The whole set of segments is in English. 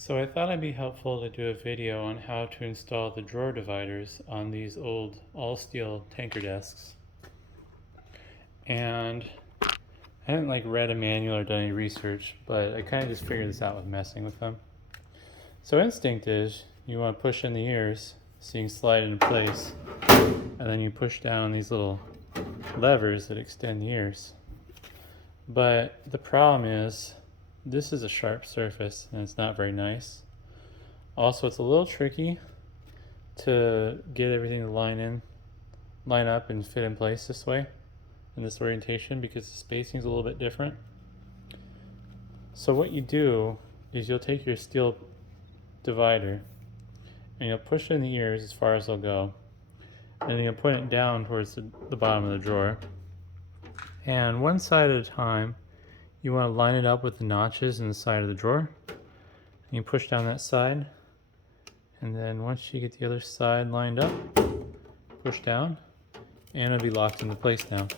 So I thought it'd be helpful to do a video on how to install the drawer dividers on these old all steel tanker desks. And I haven't read a manual or done any research, but I kind of just figured this out with messing with them. So instinct is you want to push in the ears so you can slide it in place, and then you push down these little levers that extend the ears. But the problem is this is a sharp surface and it's not very nice. Also, it's a little tricky to get everything to line up and fit in place this way in this orientation because the spacing is a little bit different. So what you do is you'll take your steel divider and you'll push it in the ears as far as they'll go, and then you'll point it down towards the bottom of the drawer, and one side at a time you want to line it up with the notches in the side of the drawer, and you push down that side, and then once you get the other side lined up, push down, and it'll be locked into place now.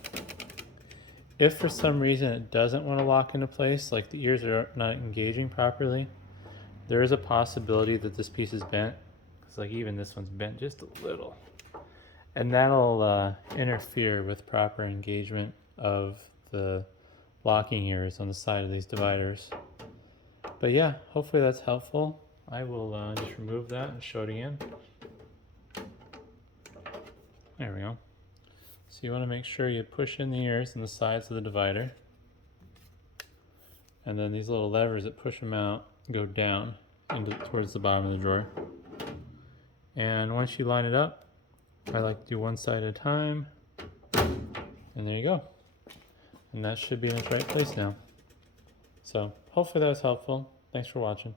If for some reason it doesn't want to lock into place, like the ears are not engaging properly, there is a possibility that this piece is bent, because even this one's bent just a little, and that'll interfere with proper engagement of the locking ears on the side of these dividers. But yeah, hopefully that's helpful. I will just remove that and show it again. There we go. So you want to make sure you push in the ears and the sides of the divider, and then these little levers that push them out go down towards the bottom of the drawer. And once you line it up, I like to do one side at a time, and there you go. And that should be in its right place now. So hopefully that was helpful. Thanks for watching.